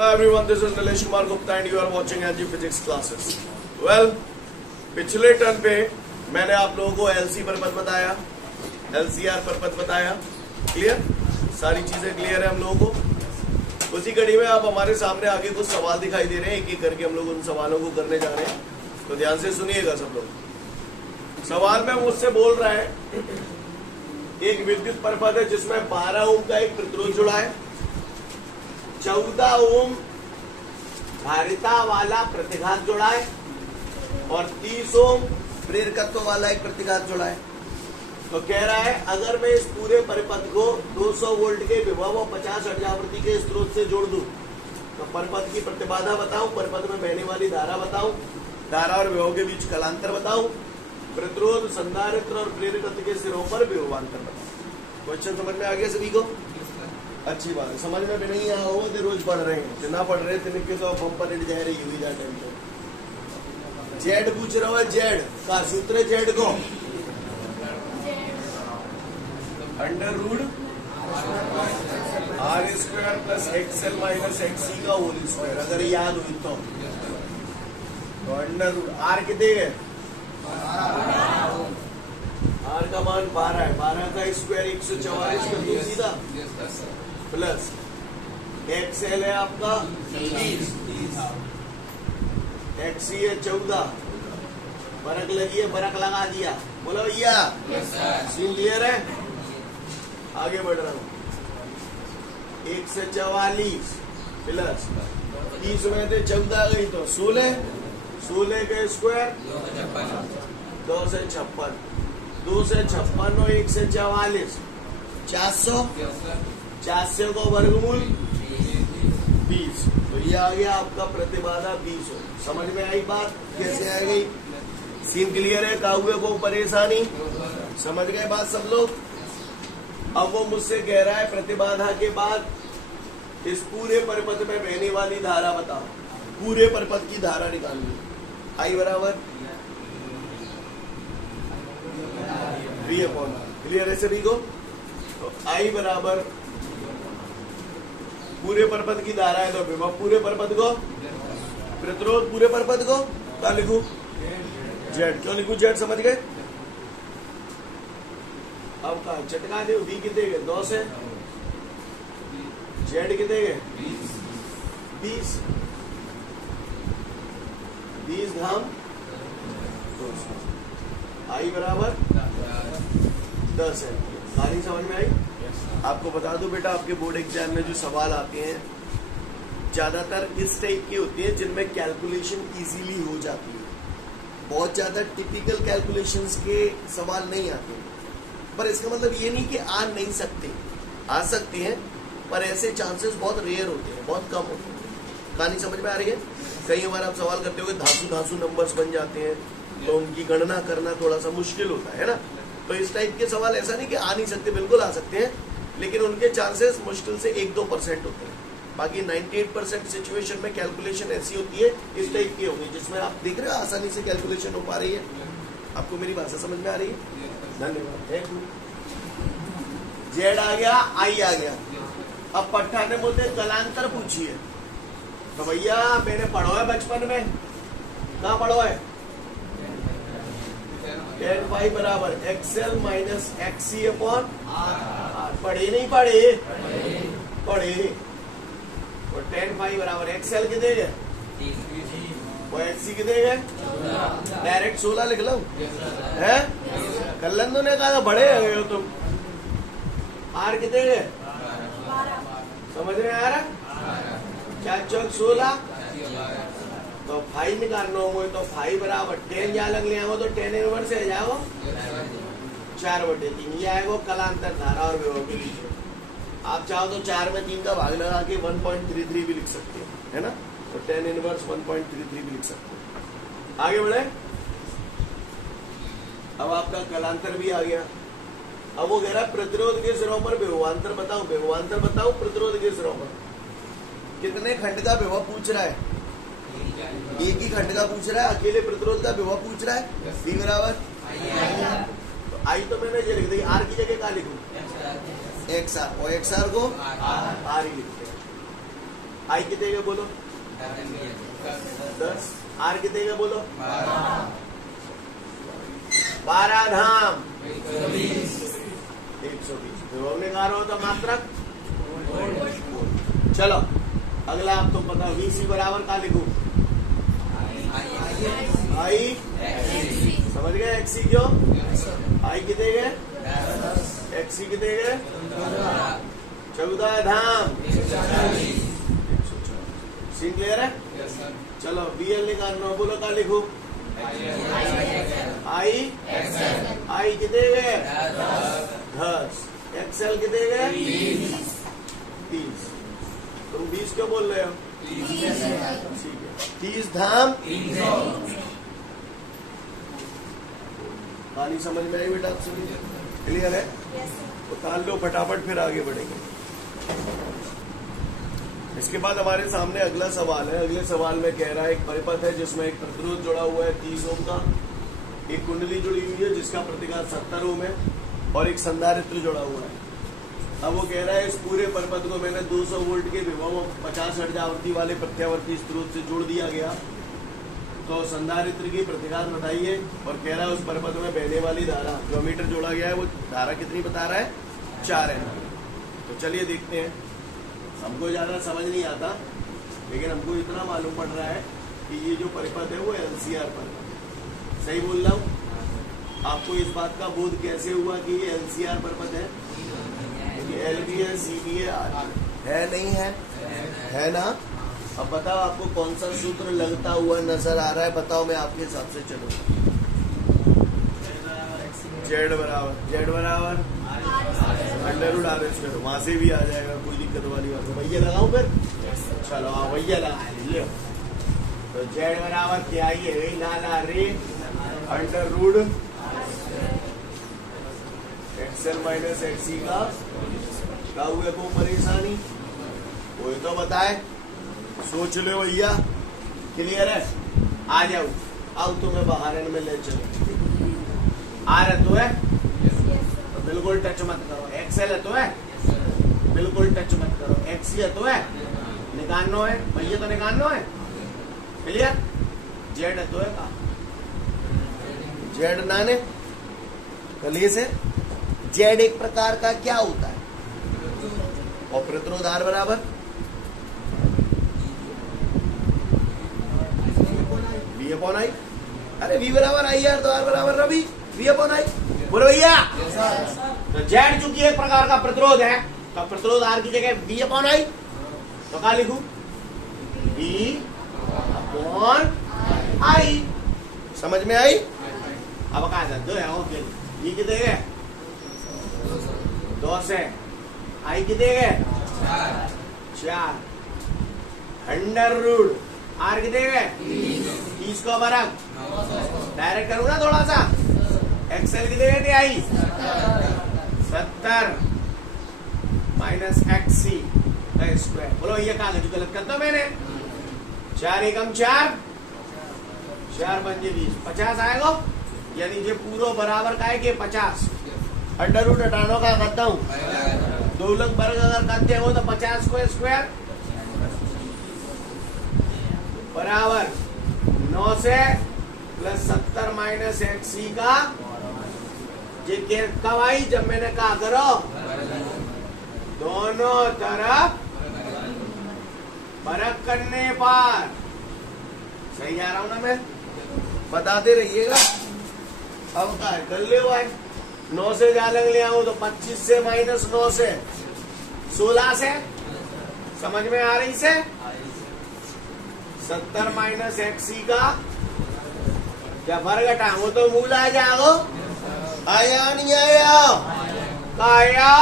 Hello everyone, this is Nilesh Kumar Gupta and you are watching NG Physics classes. Well, पिछले turn पे मैंने आप लोगों को LC पर पद बताया, LCR पर पद बताया, क्लियर? सारी चीजें क्लियर है हम लोगों को। उसी कड़ी में अब हमारे सामने आगे कुछ सवाल दिखाई दे रहे हैं, एक एक करके हम लोग उन सवालों को करने जा रहे हैं, तो ध्यान से सुनिएगा सब लोग। सवाल में मुझसे बोल रहा है एक विद्युत परपथ है जिसमें 12 ओम का एक प्रतिरोध जुड़ा है, 14 ओम धारिता वाला प्रतिघात जुड़ा है और 30 ओम प्रेरकत्व वाला एक प्रतिघात जुड़ा है। तो कह रहा है अगर मैं इस पूरे परिपथ को 200 वोल्ट के विभव और 50 हर्ट्ज आवृत्ति के स्रोत से जोड़ दूं तो परिपथ की प्रतिबाधा बताऊं, परिपथ में बहने वाली धारा बताऊं, धारा और विभव के बीच कलांतर बताऊं, प्रतिरोध, संधारित्र और प्रेरकत्व के सिरों पर विभवांतर बताऊं। क्वेश्चन समझ में आ गया सभी को? अच्छी बात है। समझ में भी नहीं आया हो तो रोज पढ़ रहे हैं, जितना पढ़ रहे थे निकल तो हम पर जा रही हुई जा टाइम तो जेड पूछ रहा है, जेड का सूत्र है, जेड को under root R square plus XL minus XC का होल स्क्वायर, अगर याद हुई तो अंडर रूट आर कितने है, आर का मान 12 है, 12 का स्क्वायर 144 कर दो सीधा प्लस एक्सएल है आपका 30, एक्सी है 14, बरक लगी है, बरक लगा दिया, बोलो भैया सीन क्लियर है? आगे बढ़ रहा हूं। 1 से 44 प्लस 30 में से 14 गई तो 16 के स्क्वायर 2 से 56, 2 से 56 और 1 से 44 400 को वर्गमूल 20, तो ये आ गया आपका प्रतिबाधा 20 हो। समझ में आई बात? कैसे आ गई? सीन क्लियर है? काहुए को परेशानी समझ गए बात सब लोग? अब वो मुझसे कह रहा है प्रतिबाधा के बाद इस पूरे परिपथ में बहने वाली धारा बताओ, पूरे परिपथ की धारा निकालनी। आई बराबर V/R, क्लियर है सभी को? तो आई बराबर पूरे परिपथ की धारा है तो विभव पूरे परिपथ को, प्रतिरोध पूरे परिपथ को क्या लिखूं? जेड। क्यों लिखूं जेड? समझ गए? अब कहा चटका दे, V कितने गए? 2 से, जेड कितने गए? 20 घाम 200, आई बराबर 10 है। सारी समझ में आई? आपको बता दूं बेटा, आपके बोर्ड एग्जाम में जो सवाल आते हैं ज्यादातर इस टाइप के होते हैं जिनमें कैलकुलेशन इजीली हो जाती है। बहुत ज्यादा टिपिकल कैलकुलेशंस के सवाल नहीं आते, पर इसका मतलब ये नहीं कि आ नहीं सकते, आ सकते हैं, पर ऐसे चांसेस बहुत रेयर होते हैं, बहुत कम होते हैं। कहानी समझ में आ रही है? कई बार आप सवाल करते हो धांसू नंबर्स बन जाते हैं तो उनकी गणना करना थोड़ा सा मुश्किल होता है ना। तो इस टाइप के सवाल ऐसा नहीं कि आ नहीं सकते, बिल्कुल आ सकते हैं, लेकिन उनके चांसेस मुश्किल से 1-2% होते हैं। बाकी 98% सिचुएशन में कैलकुलेशन ऐसी होती है इस टाइप की होगी जिसमें आप देख रहे हो आसानी से कैलकुलेशन हो पा रही है। आपको मेरी भाषा समझ में आ रही है? धन्यवाद। जेड आ गया, आई आ गया। अब पट्टा ने मुझे कलांतर पूछी है, तो भैया मैंने पढ़ो है बचपन में, कहाँ पढ़ो है? tan phi बराबर XL minus XC upon R. पढ़े नहीं पढ़े? पढ़े। और tan phi बराबर एक्सएल कितने गए और एक्सी कितने गए? डायरेक्ट 16 लिख लो है? कल्लंदो ने कहा बड़े गए हो तुम। आर कितने गए? समझ में आ रहा? 4 चौक 16, तो फाई निकालना हो तो फाई बराबर 10 या लग लिया हो तो 10 इनवर्स से जाओ 4/3, ये आएगा कलांतर धारा और विभव के बीच। आप चाहो तो 4 में 3 का भाग लगा के 1.33 भी लिख सकते हैं, है ना? तो 10 इनवर्स 1.33 भी लिख सकते हैं। आगे बढ़े। अब आपका कलांतर भी आ गया। अब वो कह रहा है प्रतिरोध के सिरों पर विभवांतर बताओ, विभवांतर बताओ प्रतिरोध के सिरों पर। कितने खंड का विभव पूछ रहा है? एक ही खंड का पूछ रहा है, अकेले प्रतिरोध का विभव पूछ रहा है। V बराबर तो आई तो मैंने ये लिख दी, आर की जगह क्या लिखूं? XR, और XR को आर ही लिखते हैं। आई कितने का बोलो? 10। आर कितने का बोलो? 12 धाम 120। विभव ने कहा हो तो मात्रक। चलो अगला आप तो पता, VC बराबर का लिखूं? आई समझ गए? XC क्यों? आई कितने गए? XC कितने गए? 14 धाम। सीन क्लियर है? चलो BL निकालना, बोलो का लिखूं? आई कितने गए? 10। XL कितने गए? 30। तुम 20 क्यों बोल रहे हो? ठीक है, 30 धाम। कहानी समझ में आई बेटा? आप सभी क्लियर है? उतार लो फटाफट, फिर आगे बढ़ेंगे। इसके बाद हमारे सामने अगला सवाल है। अगले सवाल में कह रहा है एक परिपथ है जिसमें एक प्रतिरोध जुड़ा हुआ है 30 ओम का, एक कुंडली जुड़ी हुई है जिसका प्रतिघात 70 ओम है, और एक संधारित्र जुड़ा हुआ है। अब वो कह रहा है इस पूरे परिपथ को मैंने 200 वोल्ट के विभव 50 हर्ट्ज आवृत्ति वाले प्रत्यावर्ती स्रोत से जोड़ दिया गया, तो संधारित्र की प्रतिघात बताइए। और कह रहा है उस परिपथ में बहने वाली धारा, जो अमीटर जोड़ा गया है वो धारा कितनी बता रहा है? 4 एम्पीयर। तो चलिए देखते हैं। हमको ज्यादा समझ नहीं आता, लेकिन हमको इतना मालूम पड़ रहा है कि ये जो परिपथ है वो LCR परिपथ। सही बोल रहा हूँ? आपको इस बात का बोध कैसे हुआ कि ये LCR परिपथ है? LBA CBA है नहीं है? है ना? अब बताओ आपको कौन सा सूत्र लगता हुआ नजर आ रहा है? बताओ, मैं आपके हिसाब से चलूंगा। Z बराबर √RS। वहां से भी आ जाएगा, कोई दिक्कत वाली बात नहीं। भैया लगाऊं फिर? चलो भैया लगा लीजिए। तो Z बराबर क्या ही है? लाला रे √ XL - XC का हुए को परेशानी, कोई तो बताए। सोच लो भैया, क्लियर है? आ जाओ, आओ तुम्हें बाहर में ले चलो। आ रहे तो है तो बिल्कुल टच मत करो। XL है तो है, बिल्कुल टच मत करो। XC है तो है, निकालना है भैया, तो निकालना है। क्लियर? Z है तो है का Z नाने कलिए से Z एक प्रकार का क्या होता है? और प्रतिरोध R बराबर V/I। अरे V बराबर IR, तो R बराबर रवि V/I। बोलो भैया। तो Z चूंकि एक प्रकार का प्रतिरोध है, तो प्रतिरोध R की जगह V/I। तो क्या लिखूं? V/I। समझ में आई? अब कहा दो है ओके। V कितने गए? 2 से। आई कितने गए? 4। √ R कितने गए? 30 को बराबर डायरेक्ट करूँ ना थोड़ा सा। XL कितने गए थे? आई 70 - XC का स्क्वायर। बोलो ये कागज गलत करता मैंने। 4 एकम 4, 4 पंजे 20, 50 आएगा। यानी जो पूरा बराबर का है कि 50 √ हटानो का करता हूँ। 2 लोग वर्ग अगर करते हो तो 50 को स्क्वायर बराबर 9 से +70 - XC का। ये कब आई? जब मैंने कहा करो दोनों तरफ फर्क करने पर। सही जा रहा हूं ना मैं? बताते रहिएगा। अब क्या है? कर ले हुआ है 9 से जालंग ले आऊं तो 25 से -9 से 16 से। समझ में आ रही से? 70 - XC का जब वर्ग घटाओ तो मूल आ जाओ। आया नहीं आया? आया।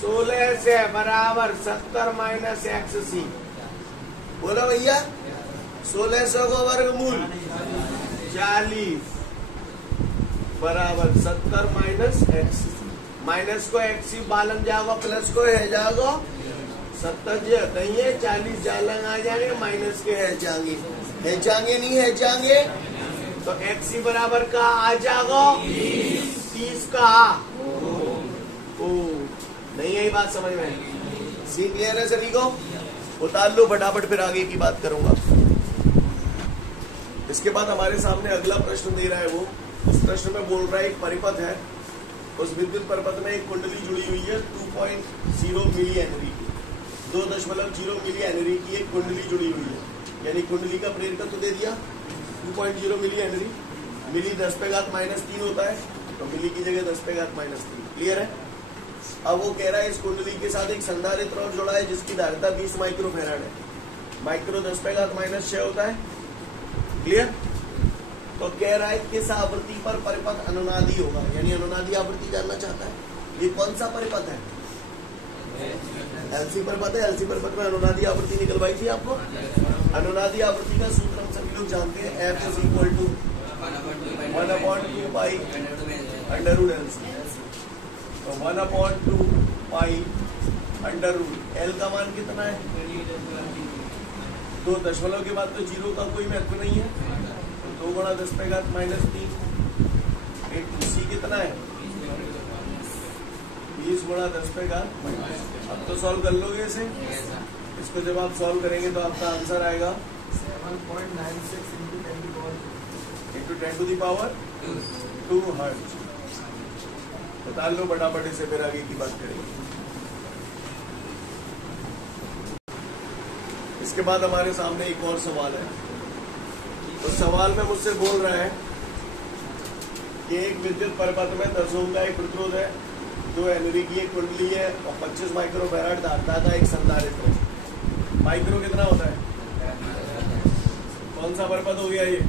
16 से बराबर 70 - XC। बोलो भैया। 1600 को वर्गमूल 40 बराबर 70 - XC। माइनस को XC बालन जाओगे, प्लस को है जाओगे 70 कहिए 40 जालंग आ जाएंगे, माइनस के है जाएंगे नहीं है जाएंगे। तो XC बराबर का आ जाएगा 30 का। ओ नहीं यही बात समझ में? सी क्लियर है सभी को? उतार लो फटाफट, फिर आगे की बात करूंगा। इसके बाद हमारे सामने अगला प्रश्न दे रहा है वो, उस प्रश्न में बोल रहा है एक परिपथ है, उस विद्युत परिपथ में एक कुंडली जुड़ी हुई है 2.0 मिली हेनरी की, 2.0 मिली हेनरी की एक कुंडली जुड़ी हुई है, यानी कुंडली का प्रेरकत्व तो दे दिया 2.0 मिली हेनरी। मिली 10⁻³ होता है, तो मिली की जगह 10⁻³ क्लियर है। अब वो कह रहा है इस कुंडली के साथ एक संधारित्र और जोड़ा है जिसकी धारिता 20 माइक्रोफैराड है, माइक्रो 10⁻⁻6 होता है, क्लियर। तो कह रहा है किस आवृत्ति पर परिपथ अनुनादी होगा, यानी अनुनादी आवृत्ति जानना चाहता है। ये कौन सा परिपथ है? एलसी परिपथ है। एलसी परिपथ में अनुनादी आवृत्ति निकलवाई थी आपको। अनुनादी आवृत्ति का सूत्र हम सभी लोग जानते हैं, F = 1/2 पाई अंडर LC। तो 1/2 पाई अंडर L का मान कितना है? 2 दशमलव के बाद तो 0 का कोई महत्व नहीं है, तो 2 × 10⁻³ इंटू C कितना है? 20 × 10⁻। अब तो सॉल्व कर लोगे इसे। इसको जब आप सॉल्व करेंगे तो आपका आंसर आएगा 7.96 इंटू 10⁻² हर्ट्ज। बता लो फटाफट इसे, फिर आगे की बात करेंगे। इसके बाद हमारे सामने एक और सवाल है। तो सवाल में मुझसे बोल रहा है कि एक विद्युत परिपथ में 10 ओम का एक प्रतिरोध है, 2 हेनरी की एक कुंडली है और 25 माइक्रोफैराड धारिता का एक संधारित्र है। माइक्रो कितना होता है? कौन सा परिपथ हो गया ये?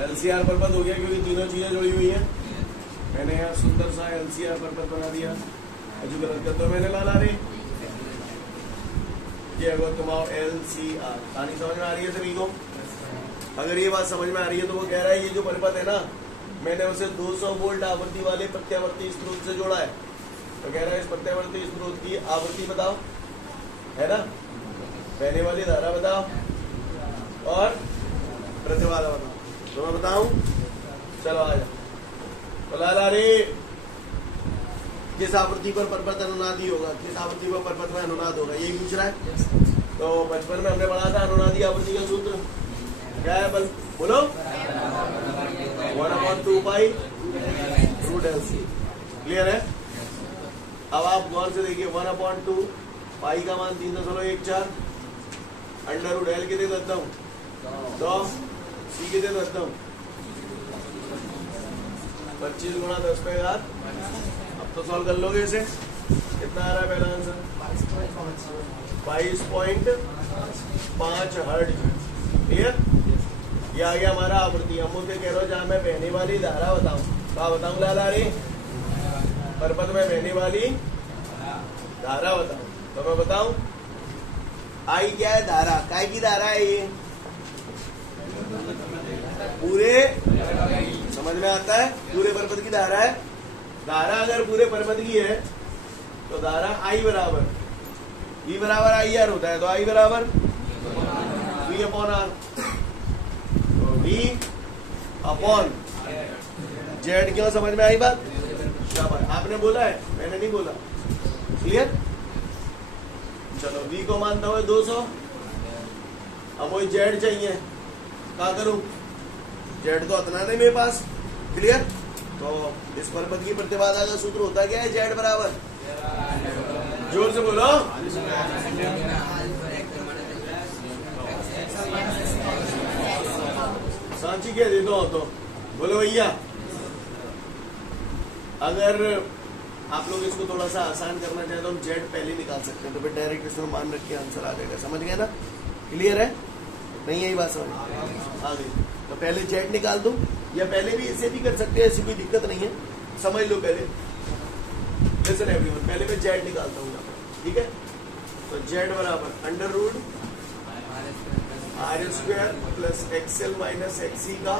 LCR परिपथ हो गया, क्योंकि तीनों चीजें जुड़ी हुई हैं। मैंने यहाँ सुंदर सा LCR परिपथ बना दिया, जो गलत कर दो मैंने लाला रे। ये अगर तुम्हारा LCR कहानी समझ में आ रही है सभी को? अगर ये बात समझ में आ रही है तो वो कह रहा है ये जो परिपथ है ना, मैंने उसे 200 वोल्ट आवृत्ति वाले प्रत्यावर्ती स्रोत से जोड़ा है। तो कह रहा है इस प्रत्यावर्ती स्रोत की आवृत्ति बताओ, है ना, बहने वाली धारा बताओ और प्रतिबाधा बताओ। तो मैं बताऊं, चलो आ जाओ। तो लाला रे, किस आवृत्ति पर परिपथ अनुनादी होगा, किस आवृत्ति पर परिपथ में अनुनाद होगा, यही पूछ रहा है। तो बचपन में हमने पढ़ा था अनुनादी आवृत्ति का सूत्र क्या है, बल बोलो, 1/2 पाई √ LC। क्लियर है? अब आप गौर से देखिए, 1/2 पाई का मान 3.14 अंडर √ L के दे देता हूँ 2, C के दे देता हूँ 25 × 10⁻। अब तो सॉल्व कर लोगे इसे। कितना आ रहा है पहला आंसर? 22.5 हर्ट्ज। क्लियर? ये आ गया हमारा आवृत्ति। हम मुझे कह रहे हो जहाँ मैं बहने वाली धारा बताऊं, क्या बताऊं लाला रे? परिपथ में बहने वाली धारा बताऊं, तो मैं बताऊं आई क्या है? धारा। काय की धारा है ये? पूरे, समझ में आता है, पूरे परिपथ की धारा है। धारा अगर पूरे परिपथ की है तो धारा I बराबर V बराबर IR होता है, तो I बराबर V/R। तो V/Z। क्यों? समझ में आई बात? शाबाश। आपने बोला है, मैंने नहीं बोला। क्लियर? चलो, V को मानता हुआ 200। अब वही Z चाहिए, क्या करूं? Z तो इतना नहीं मेरे पास। क्लियर? तो इस परिपथ की प्रतिबाधा का सूत्र होता क्या है? Z बराबर, जोर से बोलो, सांची क्या दे दो तो बोलो भैया। अगर आप लोग इसको थोड़ा सा आसान करना चाहें तो हम Z पहले निकाल सकते हैं, तो फिर डायरेक्ट इसमें मान रख के आंसर आ जाएगा। समझ गए ना? क्लियर है? नहीं यही बात समझ आ गई? तो पहले Z निकाल दूं, या पहले भी इसे भी कर सकते हैं, ऐसी कोई दिक्कत नहीं है। समझ लो पहले। लिसन एवरीवन, पहले मैं Z निकालता हूँ, ठीक है? तो Z बराबर under √ R² plus XL minus XC का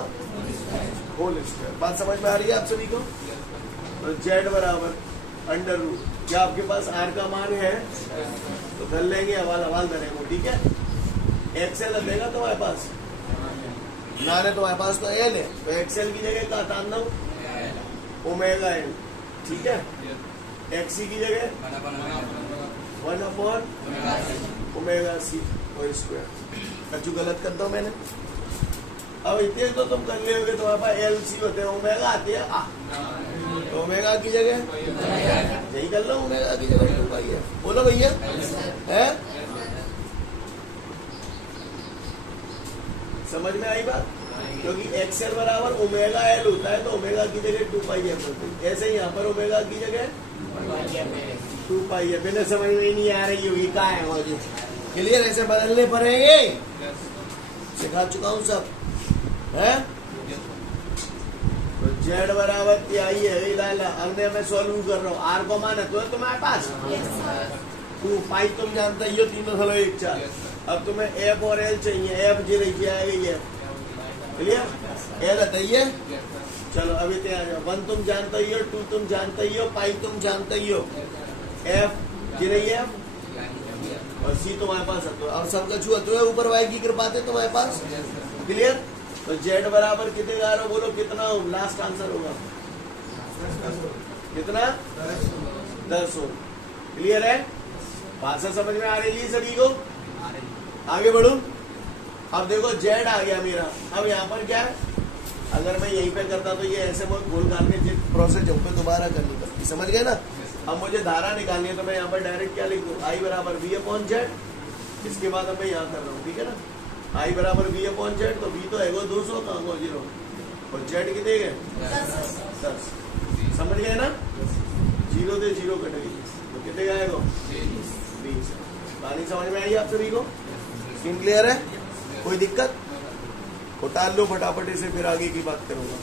होल स्क्वायर। बात समझ में आ रही है आप सभी को? तो Z बराबर अंडर √ क्या आपके पास R का मान है तो धर लेंगे, हवाल धरेंगे, ठीक है? XL देगा तुम्हारे पास ना, तुम्हारे पास तो L है, तो XL की जगह क्या तान दो? ओमेगा L, ठीक है? XC की जगह 1/ωc होल स्क्वायर। कछु गलत करता हूँ मैंने? अब इतने तो तुम कर लोगे, तुम्हारे पास LC होते हैं, ओमेगा आती है तो ओमेगा की जगह यही कर लो, ओमेगा की जगह 2 है। बोलो भैया है? समझ में आई बात? क्योंकि XL बराबर ओमेगा L होता है तो ओमेगा की जगह 2 है। ऐसे ही यहाँ पर ओमेगा की जगह 2 है। मैंने समझ में ही नहीं आ रही होगी क्या है मुझे। क्लियर? ऐसे बदलने पड़ेंगे, सिखा चुका हूँ सब है। तो Z बराबर क्या ही है लाला। अब मैं सॉल्व कर रहा हूँ। R को मान है तो है तुम्हारे पास 2 पाई, तुम जानते ही हो 3/1 अब तुम्हें F और L चाहिए। F जी रही जाएगी है। क्लियर? L बताइए। चलो अभी तैयार जाओ। 1 तुम जानते ही हो, 2 तुम जानते ही हो, पाई तुम जानते ही हो, F जी रही है और C तुम्हारे पास है। तो अब सबका छुआ तो है, ऊपर वाई की कृपा थे तुम्हारे पास। क्लियर? तो Z बराबर कितने आ रहा हो? बोलो कितना लास्ट आंसर होगा? कितना? 10 Ω। क्लियर है? भाषा समझ में आ रही है सभी को? आगे बढ़ू। अब देखो Z आ गया मेरा। अब यहाँ पर क्या है, अगर मैं यहीं पे करता तो ये ऐसे गोल करके प्रोसेस जब पे दोबारा करनी पड़ती। समझ गए ना? अब मुझे धारा निकालनी है तो मैं यहाँ पर डायरेक्ट क्या लिख दूँ? I बराबर V/Z। इसके बाद अब मैं यहाँ कर रहा हूँ, ठीक है ना? I बराबर V/Z। तो V तो है 200 का 0 और Z कितने गए? 10। समझ गए ना? 0 से 0 कट गई तो कितने का आएगा? 20। कहानी समझ में आई आप सभी को? सीन क्लियर है? कोई दिक्कत? उतार लो फटाफट इसे, फिर आगे की बात करूंगा।